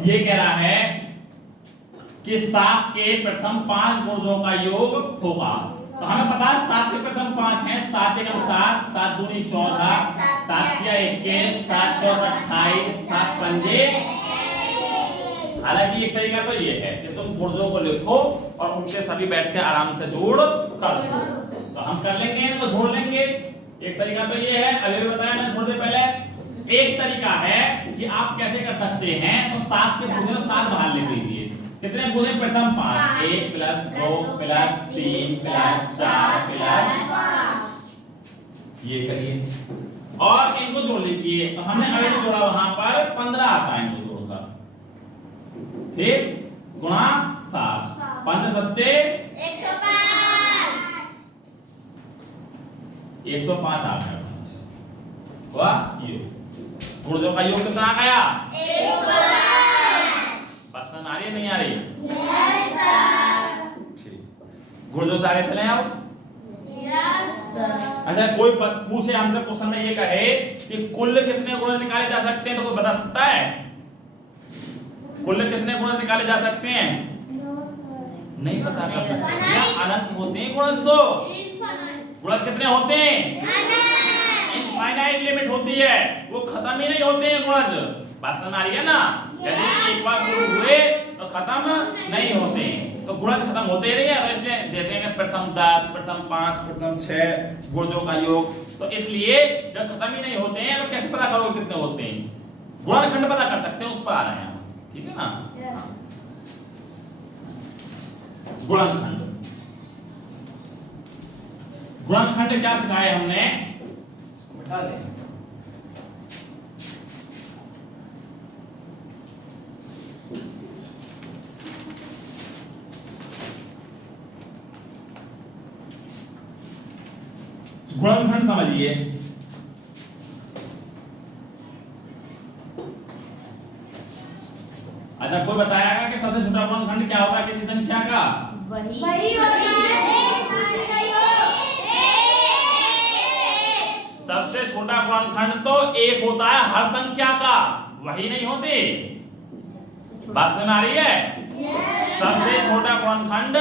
ये कह रहा है कि 7 के प्रथम 5 गुणजों का योग होगा। तो हमें पता है 7 के प्रथम 5 हैं, 7 एकम 7, 7 दूनी 14, 7 तिया 21, 7 चौक 28, 7 पंजे। हालांकि एक तरीका तो ये है कि तुम गुणजों को लिखो और उनके सभी बैठ के आराम से जोड़ कर लो। तो हम कर लेंगे तो जोड़ लेंगे। एक तरीका तो ये है, अभी बताया मैंने थोड़ी देर पहले। एक तरीका है कि आप कैसे कर सकते हैं, तो 7 के गुणे 7 बाहर लिख लीजिए। कितने गुणे? प्रथम 5, 1 प्लस 2 प्लस 3 प्लस 4 प्लस 5। ये करिए और इनको जोड़ लीजिए। तो हमने अभी तो जोड़ा, वहां पर 15 आता है, इनको जोड़कर फिर गुणा 7, 15 सत्ते 105 आ गया। वाह, ये गुणजों का योग कितना आ गया? 105। बस समझ आ रही है नहीं आ रही? Yes sir. ठीक, गुणजों से आगे चलें अब। Yes sir. अच्छा, कोई पूछे हमसे क्वेश्चन में ये कहे कि कुल कितने गुण निकाले जा सकते हैं, तो कोई बता सकता है? कुल कितने गुण निकाले जा सकते हैं? नहीं पता कर सकते क्या? अनंत होते हैं गुणज। तो गुणज कितने होते हैं? इनफाइनाइट लिमिट होती है, वो खत्म ही नहीं होते हैं गुणज। बात समझ आ रही है ना? यदि एक बार शुरू हुए तो खत्म नहीं होते, तो गुणज खत्म होते ही नहीं है। तो इसलिए देते हैं प्रथम 10, प्रथम 5, प्रथम 6 गुणजों का योग। तो इसलिए जब खत्म ही नहीं होते हैं तो कैसे पता करोगे कितने होते हैं? गुणनखंड पता कर सकते हैं, उस पर आ रहे हैं, ठीक है ना? गुणनखंड, गुणनखंड क्या सिखाया हमने? बता दें गुणनखंड समझिए। अच्छा, कोई बताएगा कि सबसे छोटा गुणनखंड क्या होता है किसी संख्या का? वही सबसे छोटा गुणनखंड तो 1 होता है हर संख्या का, वही नहीं होते। बात समझ आ रही है? सबसे छोटा गुणनखंड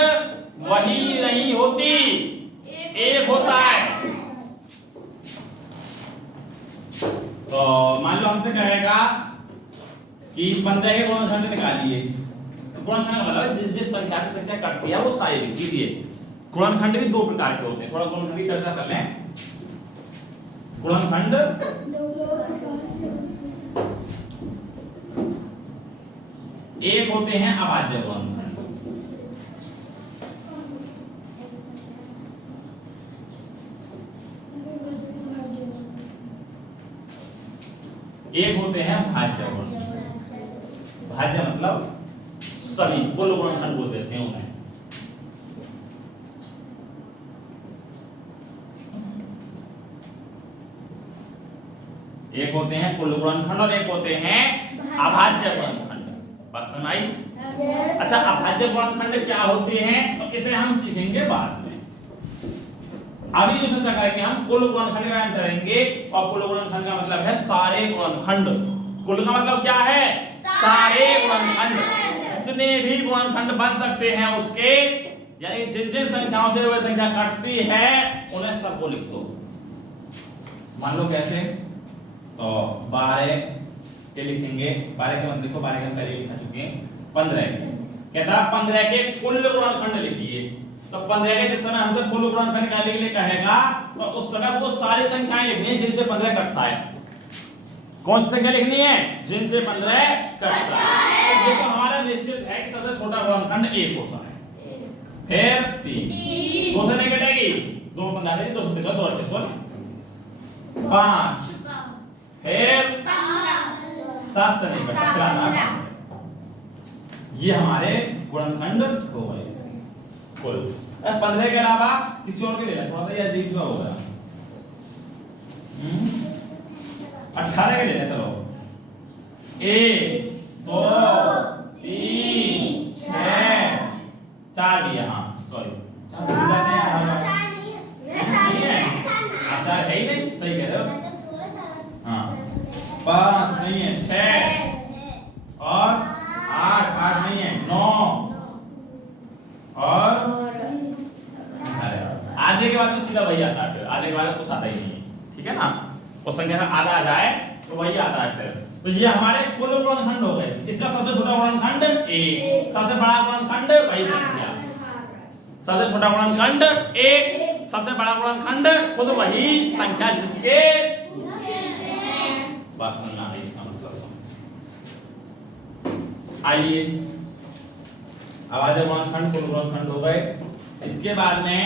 वही नहीं होती, 1 होता है। तो मान लो हमसे कहेगा कि 15 के गुणनखंड निकालिए। गुणनखंड का मतलब जिस संख्या की संख्या कटती है वो सारी लिख दीजिए। गुणनखंड भी 2 प्रकार के होते हैं, थोड़ा गुणनखंड की चर्चा कर लें। गुणनखंड एक होते हैं अभाज्य गुणनखंड, एक होते हैं भाज्य गुणनखंड। भाज्य मतलब सभी कुल गुणनखंड बोल देते हैं उन्हें। एक होते हैं कुल गुणनखंड और एक होते हैं अभाज्य गुणनखंड। बात समझ आई? अच्छा, अभाज्य गुणनखंड क्या होते हैं तो इसे हम सीखेंगे बाद में। अभी जो चर्चा करेंगे हम कुल गुणनखंड का नाम करेंगे, और कुल गुणनखंड का मतलब है सारे गुणनखंड। कुल का मतलब क्या है? सारे गुणनखंड, जितने भी गुणनखंड बन सकते हैं उसके, यानी जिन जिन संख्याओं से वह संख्या कटती है उन्हें सबको लिख दो। मान लो कैसे, तो 12 के लिखेंगे, 12 के मतलब देखो 12 के हम पहले लिखा चुके हैं। 15 कहता 15 के कुल गुणनखंड लिखिए, तो 15 के जिस समय हमसे कुल गुणनखंड निकालने के लिए कहेगा तो उस समय वो सारी संख्याएं लिखनी है जिनसे 15 कटता है। कौन सी संख्या लिखनी है? जिनसे 15 कटता है। तो ये तो हमारा निश्चित है कि सबसे छोटा गुणनखंड 1 होता है। फिर 3, 2 से नहीं कटेगी, 2 15 दे 2 से 2 8 16 5, फिर 7 से नहीं कटेगा। ये हमारे गुणनखंड हो गए कुल। 15 के अलावा किसी और के लेना, थोड़ा सा ये अजीब सा हो गया। 18 के लेना, चलो 1 2 3 6 4 भी है। हाँ सॉरी, 4 है ही नहीं, सही कह रहे हो। हाँ 5 नहीं है, 6 और 8 नहीं है, 9 और आधे के बाद में सीधा वही आता है। फिर आधे के बाद कुछ आता ही नहीं है, ठीक है ना। उस संख्या का आधा आ जाए तो वही आता है फिर। तो ये हमारे कुल गुणनखंड हो गए। इसका सबसे छोटा गुणनखंड 1, सबसे बड़ा गुणनखंड वही संख्या। सबसे छोटा गुणनखंड 1, सबसे बड़ा गुणनखंड खुद वही संख्या जिसके बस समझना है इसका मतलब। आइए, अभाज्य गुणनखंड कुल गुणनखंड हो गए। इसके बाद में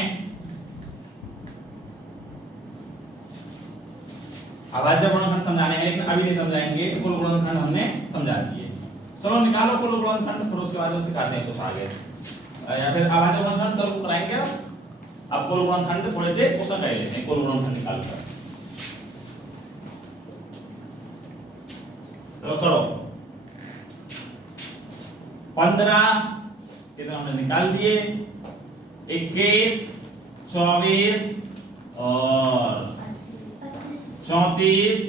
अभाज्य गुणनखंड समझाने हैं, लेकिन अभी नहीं समझाएंगे। कुल गुणनखंड हमने समझा दिए। चलो निकालो कुल गुणनखंड, फिर उसके बाद में सिखाते हैं कुछ आगे, या फिर अभाज्य गुणनखंड कल कराएंगे। अब कुल गुणनखंड थोड़े से क्वेश्चन कर लेते हैं, कुल गुणनखंड निकाल कर। चलो करो। 15 कितना हमने निकाल दिए, 21 24 और 34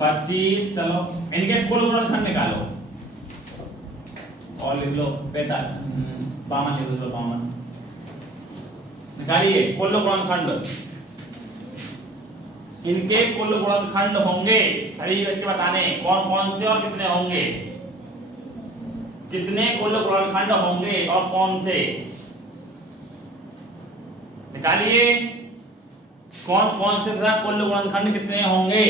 25। चलो इनके कुल गुणनखंड निकालो और लिख लो 52 लिख लो, 52 निकालिए कुल गुणनखंड। इनके कुल गुणनखंड होंगे, सही करके बताने कौन कौन से और कितने होंगे। कितने कुल गुणनखंड होंगे और कौन से, निकालिए कौन कौन से कुल गुणनखंड कितने होंगे।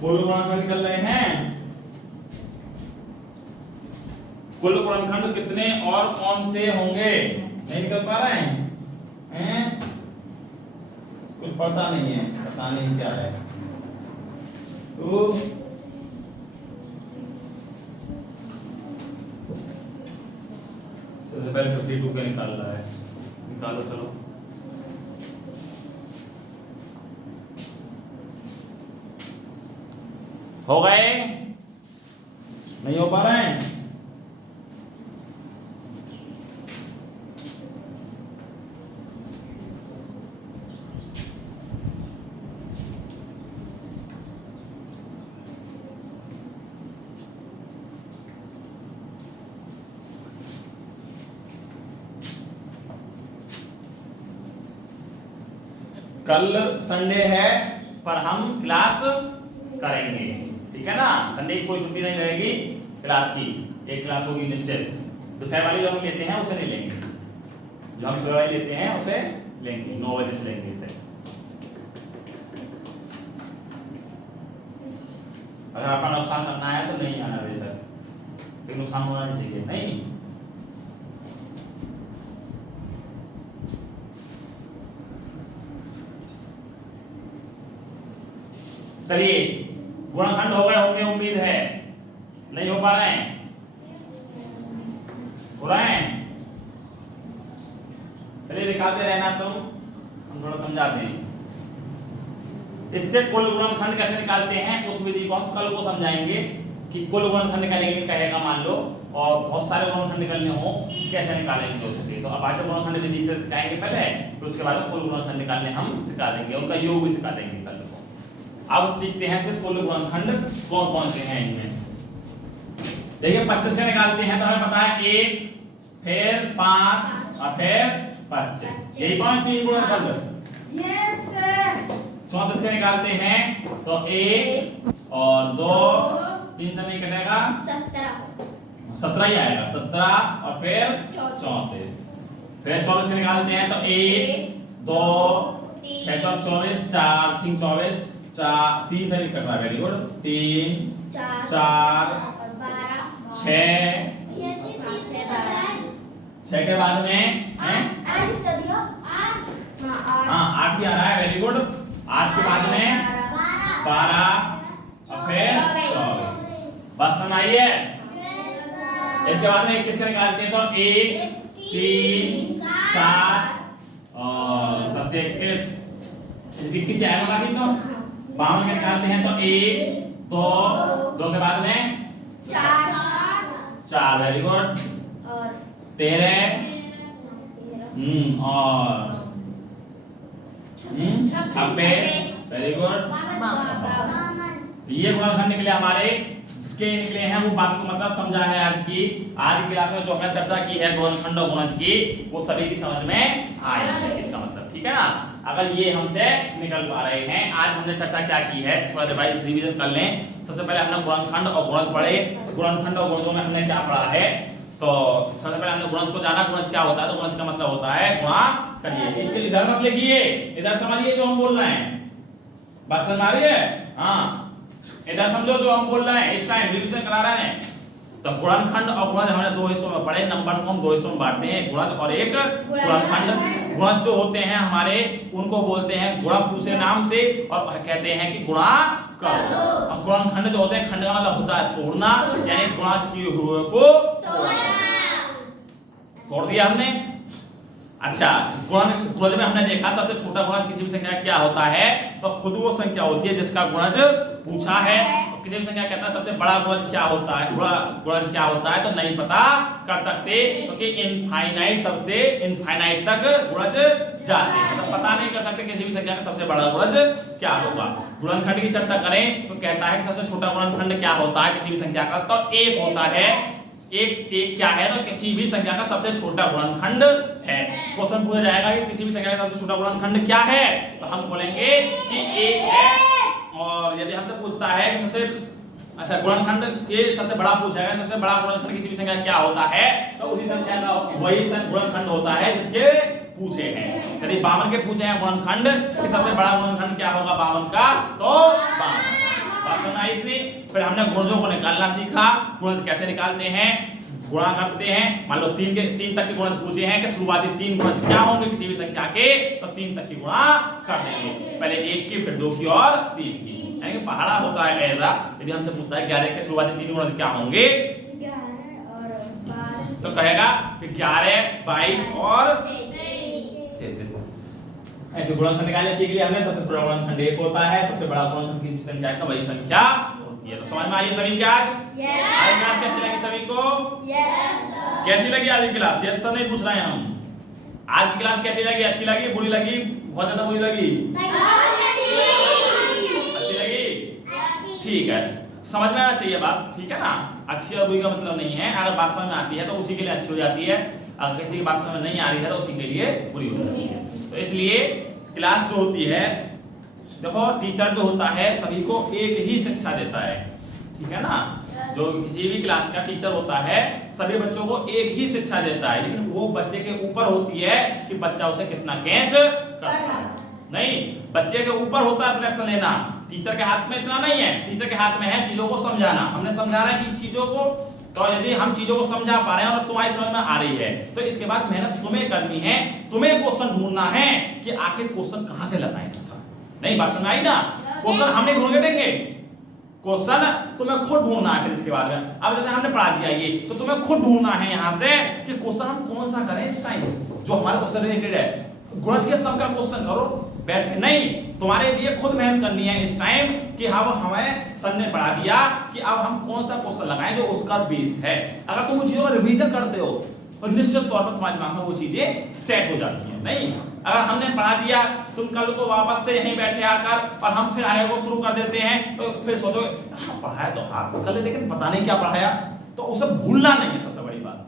कुल गुणनखंड निकल रहे हैं, कुल गुणनखंड कितने और कौन से होंगे। नहीं निकल पा रहे हैं? कुछ पता नहीं है, पता नहीं क्या है। तो सबसे पहले 52 के निकाल रहा है, निकालो चलो। हो गए? नहीं हो पा रहे हैं? कल संडे है पर हम क्लास करेंगे, ठीक है ना। संडे की कोई छुट्टी नहीं रहेगी, क्लास की एक क्लास होगी निश्चित। दोपहर वाली जो हम लेते हैं उसे नहीं लेंगे, जो हम सुबह वाली लेते हैं उसे लेंगे, 9 बजे से लेंगे इसे। अगर आपका नुकसान करना है तो नहीं आना बेशक, फिर नुकसान होना नहीं चाहिए, नहीं। चलिए गुणनखंड हो गए होंगे उम्मीद है, नहीं हो पा रहे हैं, हो रहे हैं? चलिए दिखाते रहना तुम, हम थोड़ा समझाते हैं। इसके कुल गुणनखंड कैसे निकालते हैं उस विधि को हम कल को समझाएंगे कि कुल गुणनखंड निकालेंगे कहेगा मान लो, और बहुत सारे गुणनखंड निकालने हो कैसे निकालेंगे उसके, तो अब आज गुणनखंड विधि से सिखाएंगे पहले, फिर उसके बाद कुल गुणनखंड निकालने हम सिखा देंगे, उनका योग भी सिखा देंगे कल को। अब सीखते हैं सिर्फ कुल गुणनखंड कौन कौन से हैं इनमें। देखिए 25 का निकालते हैं तो हमें पता है 1 फिर 5 और फिर 25, यही 5 तीन गुणनखंड। Yes sir. 34 का निकालते हैं तो 1 और 2, 3 से नहीं कटेगा 17 ही आएगा, 17 और फिर 34। फिर 24 का निकालते हैं तो 1 2 6 4 24, 4 6 24, 4 3 से नहीं कट रहा, वेरी गुड, 3 4 6 6 के बाद में हैं 8 भी आ रहा है, वेरी गुड, 8 के बाद में 12 और फिर 24, बस समझ आई है। इसके बाद में 21 का निकालते हैं तो 1 3 7 और 7 21, 21 से आएगा काफी, तो 52 का निकालते हैं तो 1 2 के बाद में 4, वेरी गुड, 13 और 26, वेरी गुड। ये गुणनखंड निकले हमारे, जिसके निकले हैं वो बात को मतलब समझा है आज की क्लास में जो हमने चर्चा की है गुणनखंड और गुणज की, वो सभी की समझ में आएगी, इसका मतलब ठीक है ना। अगर ये हमसे निकल पा रहे हैं, आज हमने चर्चा क्या की है थोड़ा रिवीजन कर लें। सबसे पहले हमने गुणनखंड और गुणज पढ़े, गुणनखंड और गुणजों में हमने क्या पढ़ा है, तो सबसे पहले हमने गुणज को जाना, गुणज क्या होता है, तो गुणज का मतलब होता है गुणा करिए। इसे इधर मत लिखिए, इधर समझिए जो हम बोल रहे हैं, बात समझ आ रही है? हाँ इधर समझो जो हम बोल रहे हैं, इस टाइम रिवीजन करा रहे हैं। तो गुणनखंड और गुणज हमने 2 हिस्सों में पढ़े, नंबर को हम 2 हिस्सों में बांटते हैं, गुणज और एक गुणनखंड। गुणज जो होते हैं हमारे उनको बोलते हैं गुणक दूसरे नाम से, और कहते हैं कि गुणा कर। और गुणनखंड जो होते हैं, खंड का मतलब होता है तोड़ना, यानी गुणा किए हुए को तोड़ दिया हमने। अच्छा गुणज में हमने देखा सबसे छोटा गुणज किसी भी संख्या का क्या होता है, तो खुद वो संख्या होती है जिसका गुणज पूछा है। तो किसी भी संख्या कहता है सबसे बड़ा गुणज क्या होता है, गुणज क्या होता है, तो नहीं पता कर सकते, क्योंकि इनफाइनाइट सबसे इनफाइनाइट तक गुणज जाते हैं, तो पता नहीं कर सकते किसी भी संख्या का सबसे बड़ा गुणज क्या होगा। गुणनखंड की चर्चा करें तो कहता है कि सबसे छोटा गुणनखंड क्या होता है किसी भी संख्या का, तो 1 होता है। एक क्या है, तो किसी भी संख्या का सबसे छोटा गुणनखंड है। क्वेश्चन पूछा जाएगा कि किसी भी संख्या का सबसे छोटा गुणनखंड क्या है, तो हम बोलेंगे कि 1 है। और यदि हमसे पूछता है कि सबसे अच्छा गुणनखंड के सबसे बड़ा पूछेगा, सबसे बड़ा गुणनखंड किसी भी संख्या क्या होता है, तो उसी संख्या का वही गुणनखंड होता है जिसके पूछे हैं। यदि 52 के पूछे हैं गुणनखंड कि सबसे बड़ा गुणनखंड क्या होगा 52 का, तो 52। बात सुनाई इतनी। फिर हमने गुणजों को निकालना सीखा, गुणज कैसे निकालते हैं, गुणा करते हैं। मान लो 3 तक के गुणज पूछे हैं कि शुरुआती 3 गुणज क्या होंगे किसी भी संख्या के, तो 3 तक की गुणा कर देंगे, पहले 1 की फिर 2 की और 3 की, यानी कि पहाड़ा होता है ऐसा। यदि हमसे पूछता है 11 के शुरुआती 3 गुणज क्या होंगे, 11 और 12, तो कहेगा कि 11 22 और 23। ऐसे गुणनखंड निकालने सीख लिया हमने। सबसे बड़ा गुणनखंड 1 होता है, सबसे बड़ा गुणनखंड किसी संख्या का वही संख्या होती है। तो समझ में आई सभी क्या? यस। आज क्लास कैसी लगी सभी को? Yes sir. कैसी लगी आज की क्लास? यस सर नहीं पूछ रहे हैं हम। आज की क्लास कैसी लगी? अच्छी लगी, बुरी लगी, बहुत ज्यादा बुरी लगी, अच्छी लगी? ठीक है, समझ में आना चाहिए बात, ठीक है ना। अच्छी और बुरी का मतलब नहीं है, अगर बात समझ में आती है तो उसी के लिए अच्छी हो जाती है, अगर किसी की बात समझ में नहीं आ रही है तो उसी के लिए बुरी हो जाती है। तो इसलिए क्लास जो होती है, देखो टीचर जो होता है सभी को एक ही शिक्षा देता है, ठीक है ना। जो किसी भी क्लास का टीचर होता है सभी बच्चों को एक ही शिक्षा देता है, लेकिन वो बच्चे के ऊपर होती है कि बच्चा उसे कितना कैच करता है। नहीं, बच्चे के ऊपर होता है सिलेक्शन लेना, टीचर के हाथ में इतना नहीं है। टीचर के हाथ में है चीजों को समझाना। हमने समझाना कि चीजों को, तो यदि हम चीजों को समझा पा रहे हैं और तुम्हारी समझ में आ रही है तो इसके बाद मेहनत तुम्हें करनी है। तुम्हें क्वेश्चन ढूंढना है कि आखिर क्वेश्चन कहां से लगाएं इसका। नहीं, बात समझ आई ना। क्वेश्चन हमने ढूंढ के देंगे, क्वेश्चन तुम्हें खुद ढूंढना है। फिर इसके बाद में अब जैसे हमने पढ़ा दिया ये, तो तुम्हें खुद ढूंढना है यहां से कि क्वेश्चन हम कौन सा करें इस टाइम जो हमारे क्वेश्चन रिलेटेड है। गुणज के सम का क्वेश्चन करो बैठ के, नहीं, तुम्हारे लिए खुद मेहनत करनी है इस टाइम कि अब हमें सर ने पढ़ा दिया कि अब हम कौन सा क्वेश्चन लगाएं जो उसका बेस है। अगर तुम उन चीजों का रिवीजन करते हो तो निश्चित तौर पर तुम्हारे दिमाग में वो चीजें सेट हो जाती हैं। नहीं, अगर हमने पढ़ा दिया तुम कल को वापस से यहीं बैठे आकर और हम फिर आगे को शुरू कर देते हैं तो फिर सोचोगे हाँ पढ़ाया तो हाँ कल, लेकिन पता नहीं क्या पढ़ाया, तो उसे भूलना नहीं है सबसे बड़ी बात।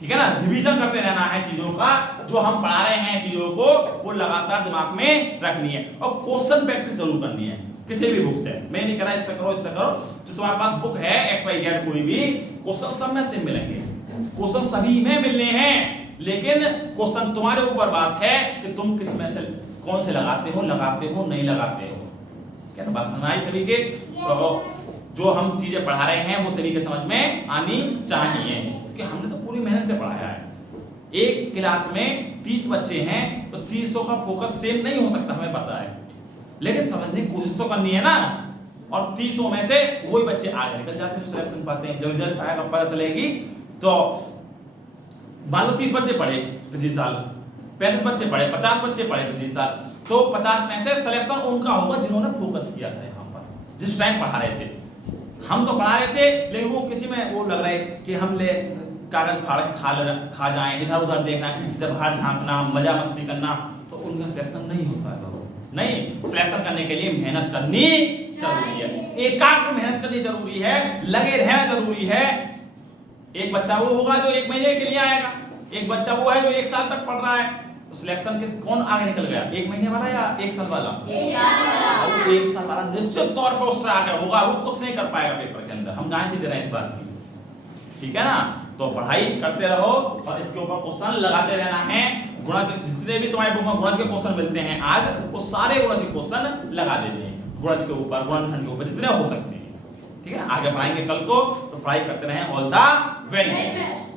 ठीक है ना, रिवीजन करते रहना है चीजों का, जो हम पढ़ा रहे हैं चीजों को वो लगातार दिमाग में रखनी है और क्वेश्चन प्रैक्टिस जरूर करनी है किसी भी बुक से। मैं नहीं कह रहा इससे करो इससे करो, जो तुम्हारे पास बुक है XYZ कोई भी, क्वेश्चन सब में से मिलेंगे, क्वेश्चन सभी में मिलने हैं, लेकिन क्वेश्चन तुम्हारे ऊपर बात है कि तुम किस में से कौन से लगाते हो नहीं लगाते हो। क्या बात समझ आई सभी के? तो जो हम चीजें पढ़ा रहे हैं वो सभी के समझ में आनी चाहिए, क्योंकि हमने तो पूरी मेहनत से पढ़ाया है। एक क्लास में 30 बच्चे हैं तो 30 का फोकस सेम नहीं हो सकता, हमें पता है, लेकिन समझने की कोशिश तो करनी है ना। और 30 में से वही बच्चे आगे निकल जाते हैं, सिलेक्शन पाते हैं। जब रिजल्ट आएगा पता चलेगी। तो मान लो 30 बच्चे पढ़े पिछले साल, 35 बच्चे पढ़े, 50 बच्चे पढ़े पिछले साल, तो 50 में से सिलेक्शन उनका होगा जिन्होंने फोकस किया था यहाँ पर जिस टाइम पढ़ा रहे थे। हम तो पढ़ा रहे थे लेकिन वो किसी में वो लग रहा है कि हम ले कागज फाड़ के खा जाएं, इधर उधर देखना, किसी से बाहर झांकना, मजा मस्ती करना, तो उनका सिलेक्शन नहीं होता है। नहीं, सिलेक्शन करने के लिए मेहनत करनी जरूरी है, एकाग्र मेहनत करनी जरूरी है, लगे रहना जरूरी है। एक बच्चा वो होगा जो 1 महीने के लिए आएगा, एक बच्चा वो है जो 1 साल तक पढ़ रहा है, तो सिलेक्शन किस कौन आगे निकल गया, 1 महीने वाला या 1 साल वाला? 1 साल वाला निश्चित तौर पर उससे आगे होगा, वो कुछ नहीं कर पाएगा पेपर के अंदर, हम गारंटी दे रहे हैं इस बात की। ठीक है ना, तो पढ़ाई करते रहो और इसके ऊपर क्वेश्चन लगाते रहना है। गुणज जितने भी तुम्हारे बुक में गुणज के क्वेश्चन मिलते हैं आज, वो सारे गुणज के क्वेश्चन लगा देने हैं, गुणज के ऊपर, गुणनखंड के ऊपर जितने हो सकते हैं। ठीक है ना, आगे पढ़ाएंगे कल को, तो पढ़ाई करते रहें। All the very best.